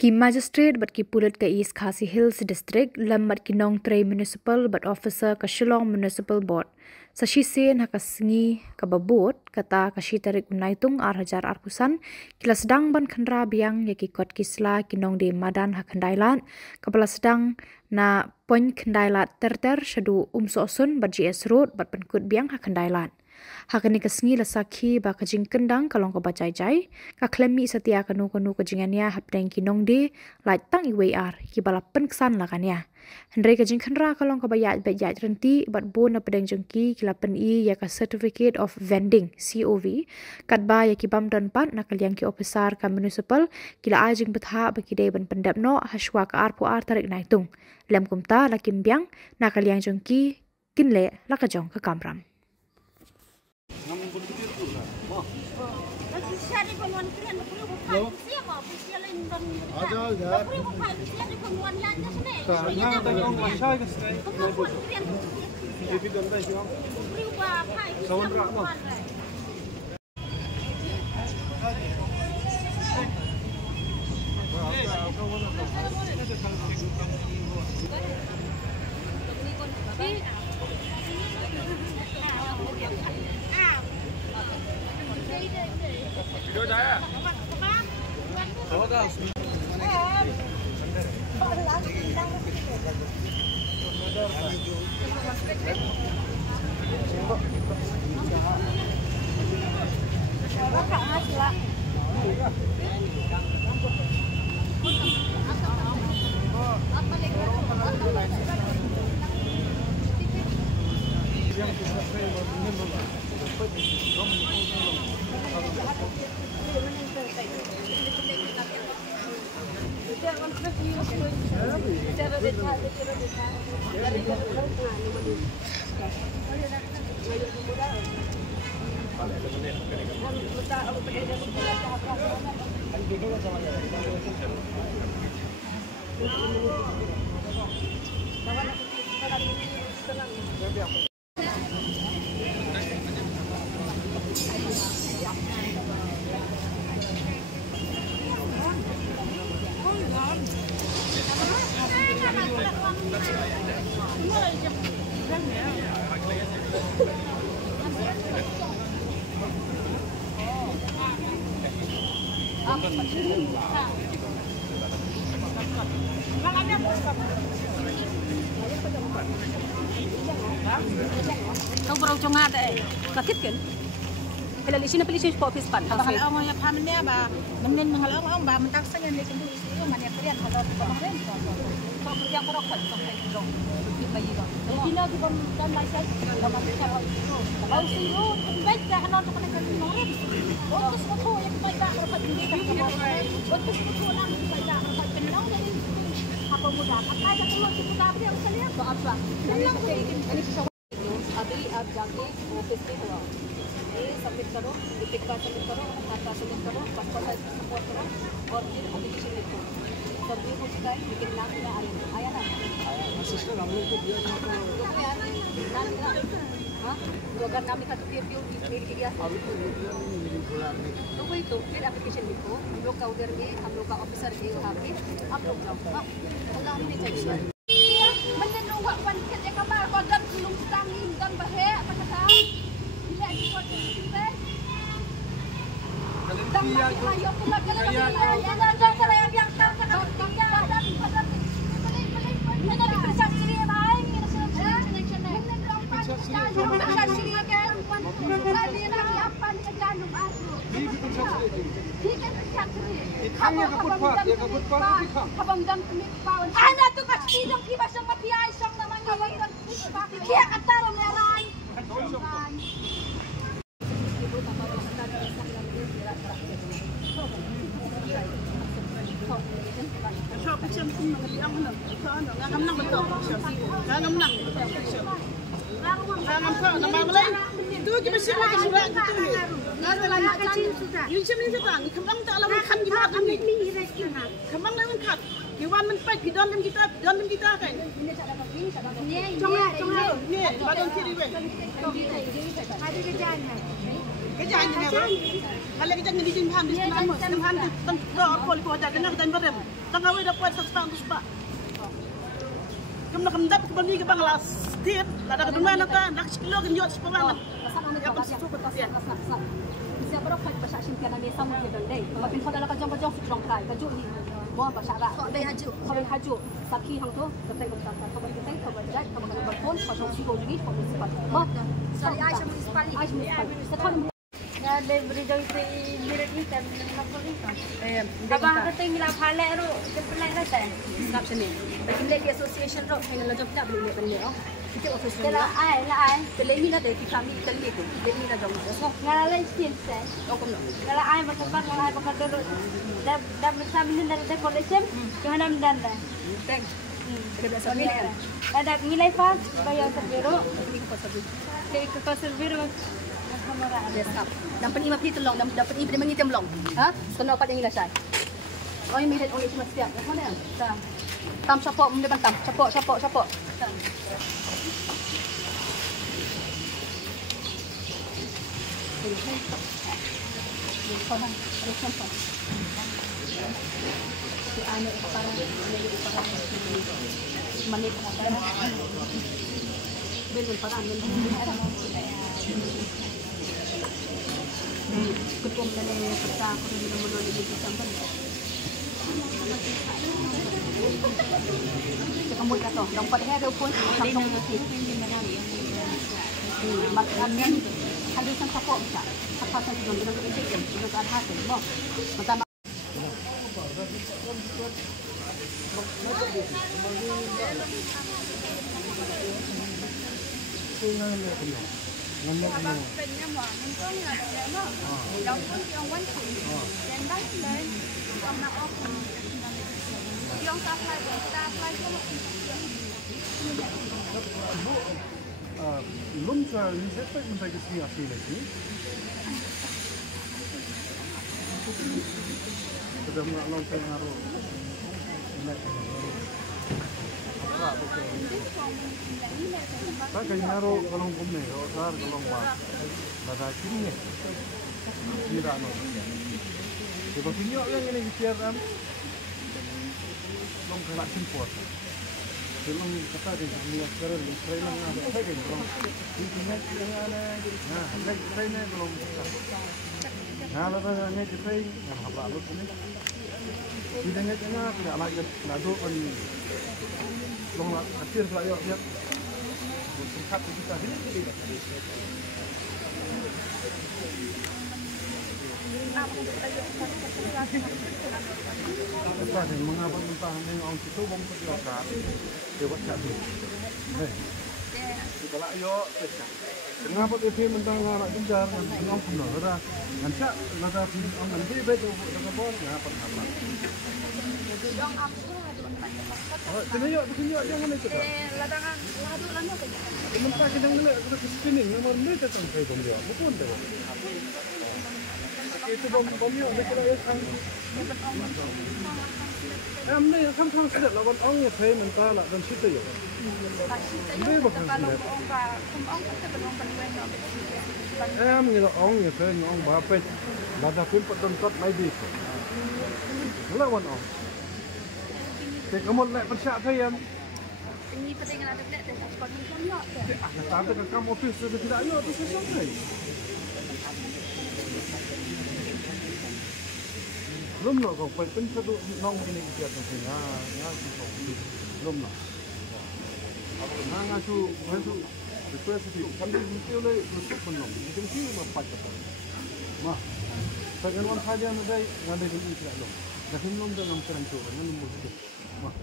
Ki magistrate bat ki pulit ke East Khasi Hills District lambat ki Nong Tray Municipal bat officer ke Shillong Municipal Board. Sashi sen hakasingi kababot kata kashi tarik unaitung hajar arkusan kila sedang ban khandra biang ya ki kot kisla ki Nong de madan hakandailan kepala sedang na poin khandailat terter shadu sosun bat GS Road bat penkut biang hakandailan. Hakani kesengi lasaki ba kajing kendang kalong ko bacai-jai ka klemi setia kanu kajingannya hapdeng kinong de lait tang IWR ki bala penksan lakanya. Hendrai kajing khandra kalong ko bayat renti bat bon na pedeng jengki kila pen I ya ka certificate of vending COV kat ba ya ki bam don pat na kalyang ki officer ka municipal kila ajing betha ba ki de ban pendap no haswa ka arpu ar tarik naitung. Lem kumta lakim biang na kalyang jengki kinle lakajong ka kamram. Kau berau congat kakit kan? Kalau di sini polisi office pan. Kalau orang yang paham ni apa? Menen kalau orang bah mentak saja ni kembali itu mana kalian kalau kemarin kau kerja korok kan sampai dong. Bayi dong. Jadi nak kita dan license kalau masih kalau sih baik dah kalau tu kena kemarin. Untuk foto yang baik dah dapat ini. Untuk foto nak baik dah dapat kenal dari apa muda. Apa yang keluar kita dah dia sekalian. Apa? Kenal ini अभी आप जाके ऑफिस में हुआ ये सबमिट करो टिकट का सबमिट करो खाता सबमिट करो पासपोर्ट साइज सपोर्ट करो और फिर एप्लीकेशन लिखो सब ये हो चुका है लेकिन नाम नहीं आया ना सिस्टर हम लोग को दिया था तो यार नाम लिखा हाँ तो अगर नाम लिखा तो फिर मेल के गया तो वही तो फिर एप्लीकेशन लिखो हम लोग का उधर में हम लोग का ऑफिसर है वहाँ पे आप लोग जाओ हाँ अल्लाह हमने चाहिए Kejadian ni apa? Kalau kita ni dijin paham di sana, paham tentang poli kau jaga nak dan berem. Tengah we dapat sesuatu tu sebab. Kamu nak mendapat kembali ke Bangladesh. Tiap ada kedua nak sekilo genjot sepanjang. Ya pun sesuatu kasihan. Siapa orang kau pasal simpan ni sama dia dan leh. Tapi kalau ada kajang fitrong kai, kajut ni. Mau pasal apa? Kau bay haju. Saki hang tu, kita ikut tak. Kau bagi kita, kau bagi kau bagi berpon, pasal siko lagi, kau mesti pat. Mak, sekali Aisyah municipal. Sekarang ada beri jauh itu milik ni kan, nak beri kan. Abang kata yang nak halal ro, jemput lah tak? Nak sini. Bagi lagi association ro, yang nak jemput boleh nak beli. Kita official. Lah ai. Beli ni nak dari kami kali tu. Beli ni nak jemput. Ngalah lain skin set. Kau pun nak. Ngalah ai macam ngalah pakai dulu. Dah macam ni dah collection, kena dan dah. Thank. Ada belas ni kan. Ada nilai pas bayar serbiro. Ini kau pasal. Ke serbiro. Kamera Ada stop. Dapat ni mati telong, dapat ni memang item long. Ha? Kena dapat yang ini Oh, ini made oleh cuma siap. Mana? Tam. Tam sapok mendepan tam. Sapok. Tam. Ketua dari serta aku yang menolak di sampan. Kamu kata, dapat hari pun sampai nanti. Maknanya hadis yang sapok bisa. Apa saja yang kita kerjakan, kita ada hasil. Mau, pertama. Belum saya tak sampai ke sini asli lagi. Sudah mengalami pengaruh. Tak kaya naruh kalau kumne, orang kalau bah, bahasa sini, tidak no. Sebab sini yang ini kesiaran, long kelak simpul. Belum kata di sini sekarang di Thailand ada apa yang belum. Di sini yang ada, nah, di Thailand belum. Nah, lalu yang di Thailand, apa lalu ini? Di Thailand tidak lagi lalu kan. Long akhir pula yuk dia. Singkat kita ini. Kita ni mengapa mentah ni orang situ bang berjasa lewat jadi. Kita lah yuk. Kenapa dia mentah nak kejar orang pun ada. Nanti ada orang nanti betul betul pun apa apa. Kena yuk jangan itu tak. Ladangan ladu saja. Mentah kita nak kita spinning, nama mereka tak sampai bom dia. Bukan tu. Itu bom dia mereka dah sang. Ni kan sudah lawan orang yang saya mentah nak dan situ ya. Ini bukan sudah. Ni orang yang saya orang bapet, lada pun petontot lagi. Lawan orang. Kamu nak persyak saya. Ini penting ada plate dan spot ni kan yok. Tapi kan kamu office sudah tidak ada tu selesai. Belum nak kau pen satu nong ini kita tu ya, belum nak. Nah ngasu request sambil mesti oleh untuk penuh. Itu mesti mempat kita. Mah, sekarang saja nanti di tidak belum. Dah belum dalam terang tu, dengan nombor itu. Mah.